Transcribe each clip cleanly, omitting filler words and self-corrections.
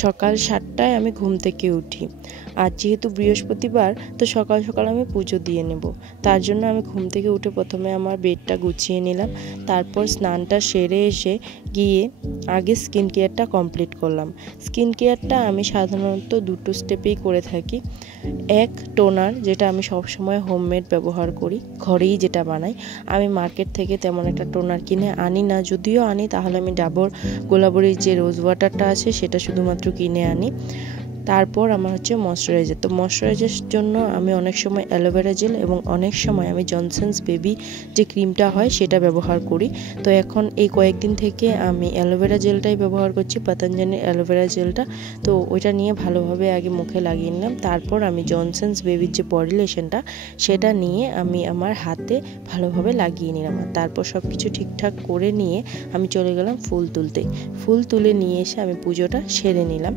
সকাল 7টায় আমি ঘুম থেকে উঠি। আর যেহেতু বৃহস্পতিবার, তো সকাল সকাল আমি পুজো দিয়ে নেব। তার জন্য আমি ঘুম থেকে উঠে প্রথমে আমার বেডটা গুছিয়ে নিলাম। তারপর স্নানটা সেরে এসে গিয়ে আগে স্কিন কেয়ারটা কমপ্লিট করলাম। স্কিন কেয়ারটা আমি সাধারণত দুটো স্টেপেই করে থাকি। এক, টোনার, যেটা আমি সবসময় হোমমেড ব্যবহার করি, ঘরেই যেটা বানাই। আমি মার্কেট থেকে তেমন একটা টোনার কিনে আনি না, যদিও আনি তাহলে আমি ডাবর গোলাবরীর যে রোজ ওয়াটারটা আছে সেটা শুধুমাত্র কিনে আনি। তারপর আমার হচ্ছে ময়শ্চারাইজার। তো ময়শ্চারাইজারের জন্য আমি অনেক সময় অ্যালোভেরা জেল এবং অনেক সময় আমি জনসন্স বেবি যে ক্রিমটা হয় সেটা ব্যবহার করি। তো এখন এই কয়েকদিন থেকে আমি অ্যালোভেরা জেলটাই ব্যবহার করছি, পতঞ্জলির অ্যালোভেরা জেলটা। তো ওইটা নিয়ে ভালোভাবে আগে মুখে লাগিয়ে নিলাম। তারপর আমি জনসন্স বেবির যে বডি লোশনটা সেটা নিয়ে আমি আমার হাতে ভালোভাবে লাগিয়ে নিলাম। তারপর সব কিছু ঠিকঠাক করে নিয়ে আমি চলে গেলাম ফুল তুলতে। ফুল তুলে নিয়ে এসে আমি পুজোটা সেরে নিলাম।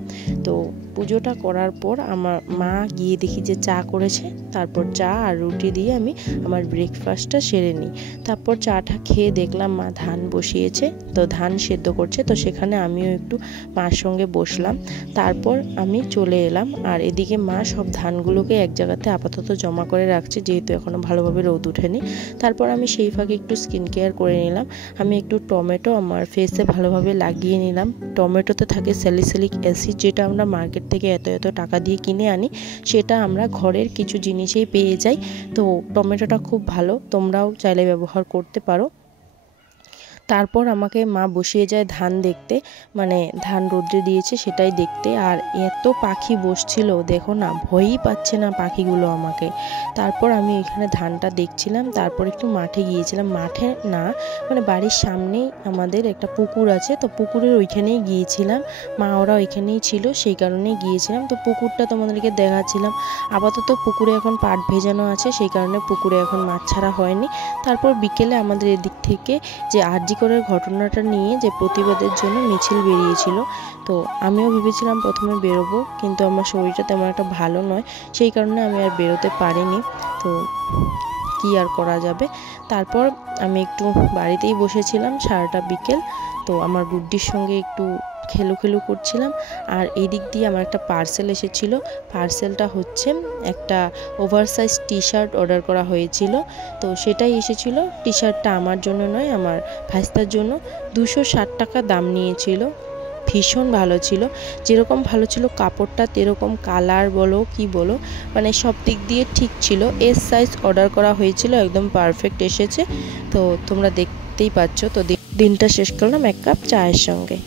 তো পুজোটা করার পর আমার মা গিয়ে দেখি যে চা করেছে। তারপর চা আর রুটি দিয়ে আমি আমার ব্রেকফাস্টটা সেরে নিই। তারপর চাটা খেয়ে দেখলাম মা ধান বসিয়েছে, তো ধান সেদ্ধ করছে। তো সেখানে আমিও একটু মার সঙ্গে বসলাম। তারপর আমি চলে এলাম। আর এদিকে মা সব ধানগুলোকে এক জায়গাতে আপাতত জমা করে রাখছে, যেহেতু এখনও ভালোভাবে রোদ উঠেনি। তারপর আমি সেই ফাঁকে একটু স্কিন কেয়ার করে নিলাম। আমি একটু টমেটো আমার ফেসে ভালোভাবে লাগিয়ে নিলাম। টমেটোতে থাকে স্যালিসিলিক অ্যাসিড, যেটা আমরা মার্কেট থেকে এত টাকা দিয়ে কিনে আনি, সেটা আমরা ঘরের কিছু জিনিসেই পেয়ে যাই। তো টমেটোটা খুব ভালো, তোমরাও চাইলে ব্যবহার করতে পারো। তারপর আমাকে মা বসিয়ে যায় ধান দেখতে, মানে ধান রোদ্রে দিয়েছে সেটাই দেখতে। আর এত পাখি বসছিল, দেখো না, ভয়ই পাচ্ছে না পাখিগুলো আমাকে। তারপর আমি এখানে ধানটা দেখছিলাম। তারপর একটু মাঠে গিয়েছিলাম, মাঠে না মানে বাড়ির সামনেই আমাদের একটা পুকুর আছে, তো পুকুরের ওইখানেই গিয়েছিলাম। মা ওরা ওইখানেই ছিল, সেই কারণেই গিয়েছিলাম। তো পুকুরটা তোমাদেরকে দেখাচ্ছিলাম। আপাতত পুকুরে এখন পাট ভেজানো আছে, সেই কারণে পুকুরে এখন মাছ ছাড়া হয়নি। তারপর বিকেলে আমাদের এদিক থেকে যে আরজিকরের ঘটনাটা নিয়ে যে প্রতিবাদের জন্য মিছিল বেরিয়েছিল। তো আমিও ভেবেছিলাম প্রথমে বেরোবো, কিন্তু আমার শরীরটা তেমন একটা ভালো নয়, সেই কারণে আমি আর বেরোতে পারিনি। তো কি আর করা যাবে। তারপর আমি একটু বাড়িতেই বসেছিলাম সারাটা বিকেল। তো আমার গুড্ডির সঙ্গে একটু খেলু করছিলাম। আর এই দিক দিয়ে আমার একটা পার্সেল এসেছিল। পার্সেলটা হচ্ছে একটা ওভারসাইজ টি শার্ট অর্ডার করা হয়েছিল। তো সেটাই এসেছিল। টি শার্টটা আমার জন্য নয়, আমার ভাইস্তার জন্য। 260 টাকা দাম নিয়েছিল। ভীষণ ভালো ছিল, যেরকম ভালো ছিল কাপড়টা, তেরকম কালার বলো কি বলো, মানে সব দিক দিয়ে ঠিক ছিল। এস সাইজ অর্ডার করা হয়েছিল, একদম পারফেক্ট এসেছে। তো তোমরা দেখতেই পাচ্ছ। তো দিনটা শেষ করলাম এক কাপ চায়ের সঙ্গে।